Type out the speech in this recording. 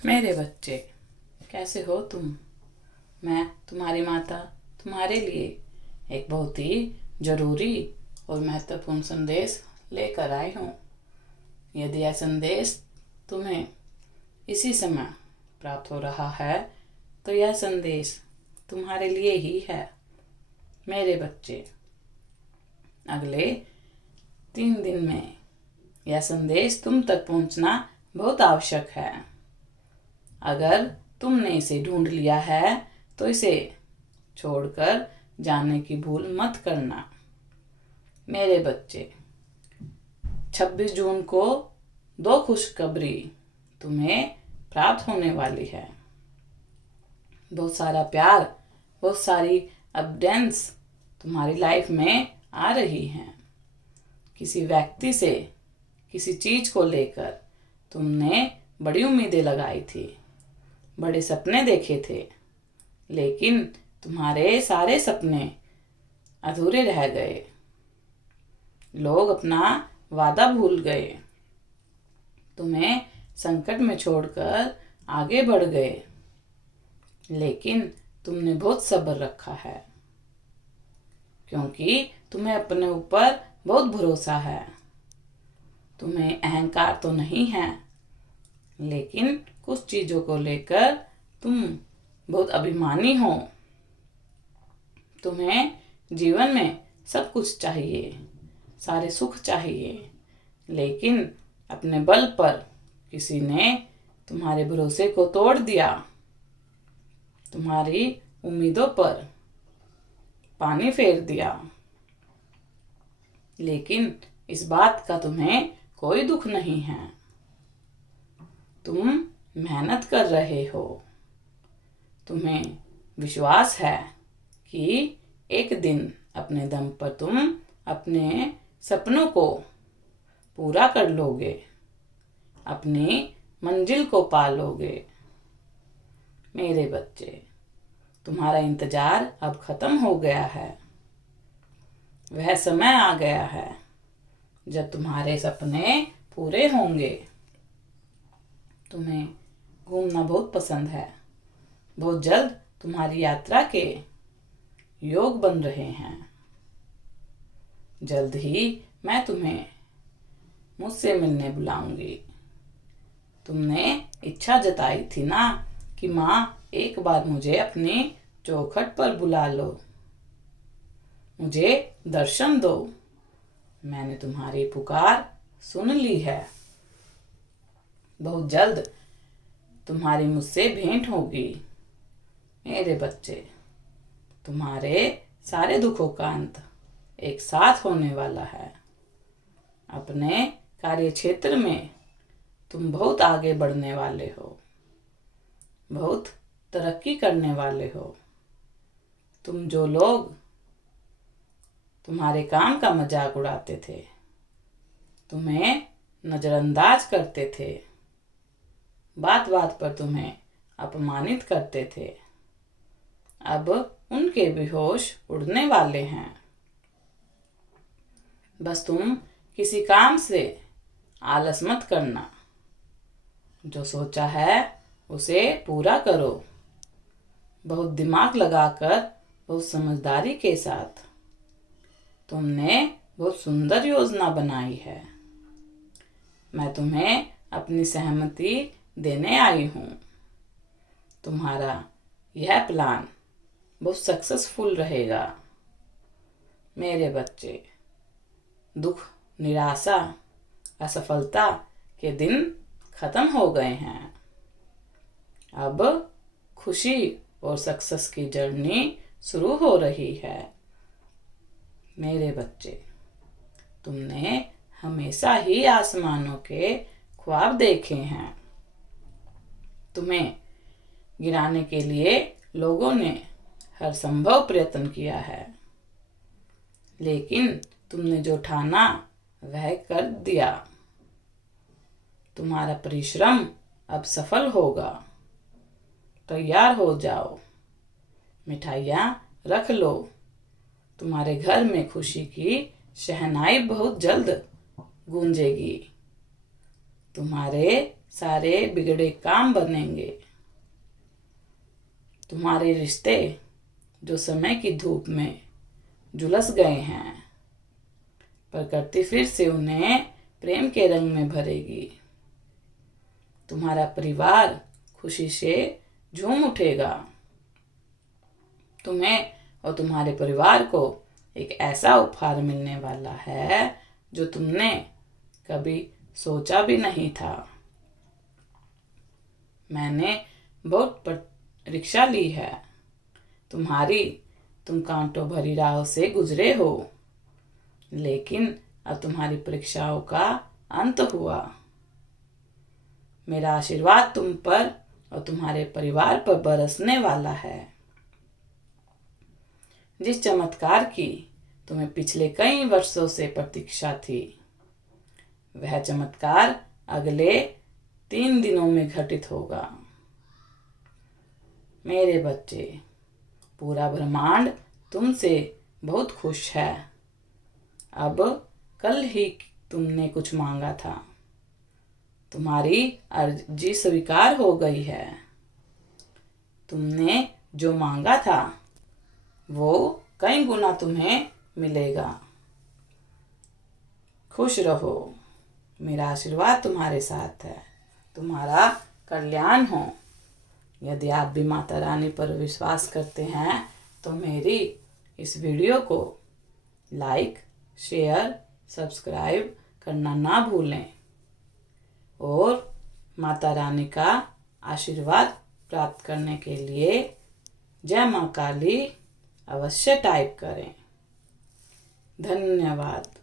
मेरे बच्चे, कैसे हो तुम। मैं तुम्हारी माता तुम्हारे लिए एक बहुत ही जरूरी और महत्वपूर्ण संदेश लेकर आई हूँ। यदि यह संदेश तुम्हें इसी समय प्राप्त हो रहा है तो यह संदेश तुम्हारे लिए ही है। मेरे बच्चे, अगले 3 दिन में यह संदेश तुम तक पहुंचना बहुत आवश्यक है। अगर तुमने इसे ढूंढ लिया है तो इसे छोड़कर जाने की भूल मत करना। मेरे बच्चे, 26 जून को 2 खुशखबरी तुम्हें प्राप्त होने वाली है। बहुत सारा प्यार, बहुत सारी अबडेंस तुम्हारी लाइफ में आ रही हैं। किसी व्यक्ति से, किसी चीज को लेकर तुमने बड़ी उम्मीदें लगाई थी, बड़े सपने देखे थे, लेकिन तुम्हारे सारे सपने अधूरे रह गए। लोग अपना वादा भूल गए, तुम्हें संकट में छोड़कर आगे बढ़ गए, लेकिन तुमने बहुत सब्र रखा है, क्योंकि तुम्हें अपने ऊपर बहुत भरोसा है। तुम्हें अहंकार तो नहीं है, लेकिन कुछ चीजों को लेकर तुम बहुत अभिमानी हो। तुम्हें जीवन में सब कुछ चाहिए, सारे सुख चाहिए, लेकिन अपने बल पर किसी ने तुम्हारे भरोसे को तोड़ दिया। तुम्हारी उम्मीदों पर पानी फेर दिया, लेकिन इस बात का तुम्हें कोई दुख नहीं है। तुम मेहनत कर रहे हो। तुम्हें विश्वास है कि एक दिन अपने दम पर तुम अपने सपनों को पूरा कर लोगे, अपनी मंजिल को पा लोगे। मेरे बच्चे, तुम्हारा इंतजार अब खत्म हो गया है। वह समय आ गया है जब तुम्हारे सपने पूरे होंगे। तुम्हें घूमना बहुत पसंद है। बहुत जल्द तुम्हारी यात्रा के योग बन रहे हैं। जल्द ही मैं तुम्हें मुझसे मिलने बुलाऊंगी। तुमने इच्छा जताई थी ना कि माँ एक बार मुझे अपनी चौखट पर बुला लो, मुझे दर्शन दो। मैंने तुम्हारी पुकार सुन ली है। बहुत जल्द तुम्हारी मुझसे भेंट होगी। मेरे बच्चे, तुम्हारे सारे दुखों का अंत एक साथ होने वाला है। अपने कार्य क्षेत्र में तुम बहुत आगे बढ़ने वाले हो, बहुत तरक्की करने वाले हो। तुम जो लोग तुम्हारे काम का मजाक उड़ाते थे, तुम्हें नजरअंदाज करते थे, बात बात पर तुम्हें अपमानित करते थे, अब उनके भी होश उड़ने वाले हैं। बस तुम किसी काम से आलस मत करना। जो सोचा है उसे पूरा करो, बहुत दिमाग लगाकर, बहुत समझदारी के साथ। तुमने बहुत सुंदर योजना बनाई है। मैं तुम्हें अपनी सहमति देने आई हूँ। तुम्हारा यह प्लान बहुत सक्सेसफुल रहेगा। मेरे बच्चे, दुख, निराशा, असफलता के दिन खत्म हो गए हैं। अब खुशी और सक्सेस की जर्नी शुरू हो रही है। मेरे बच्चे, तुमने हमेशा ही आसमानों के ख्वाब देखे हैं। तुम्हें गिराने के लिए लोगों ने हर संभव प्रयत्न किया है, लेकिन तुमने जो ठाना वह कर दिया। तुम्हारा परिश्रम अब सफल होगा। तैयार हो जाओ, मिठाइयाँ रख लो। तुम्हारे घर में खुशी की शहनाई बहुत जल्द गूंजेगी। तुम्हारे सारे बिगड़े काम बनेंगे। तुम्हारे रिश्ते जो समय की धूप में झुलस गए हैं, प्रकृति फिर से उन्हें प्रेम के रंग में भरेगी। तुम्हारा परिवार खुशी से झूम उठेगा। तुम्हें और तुम्हारे परिवार को एक ऐसा उपहार मिलने वाला है जो तुमने कभी सोचा भी नहीं था। मैंने बहुत परीक्षा ली है तुम कांटों भरी राह से गुजरे हो, लेकिन अब तुम्हारी परीक्षाओं का अंत हुआ। मेरा आशीर्वाद तुम पर और तुम्हारे परिवार पर बरसने वाला है। जिस चमत्कार की तुम्हें पिछले कई वर्षों से प्रतीक्षा थी, वह चमत्कार अगले 3 दिनों में घटित होगा। मेरे बच्चे, पूरा ब्रह्मांड तुमसे बहुत खुश है। अब कल ही तुमने कुछ मांगा था, तुम्हारी अर्जी स्वीकार हो गई है। तुमने जो मांगा था वो कई गुना तुम्हें मिलेगा। खुश रहो, मेरा आशीर्वाद तुम्हारे साथ है। तुम्हारा कल्याण हो। यदि आप भी माता रानी पर विश्वास करते हैं तो मेरी इस वीडियो को लाइक, शेयर, सब्सक्राइब करना ना भूलें और माता रानी का आशीर्वाद प्राप्त करने के लिए जय मां काली अवश्य टाइप करें। धन्यवाद।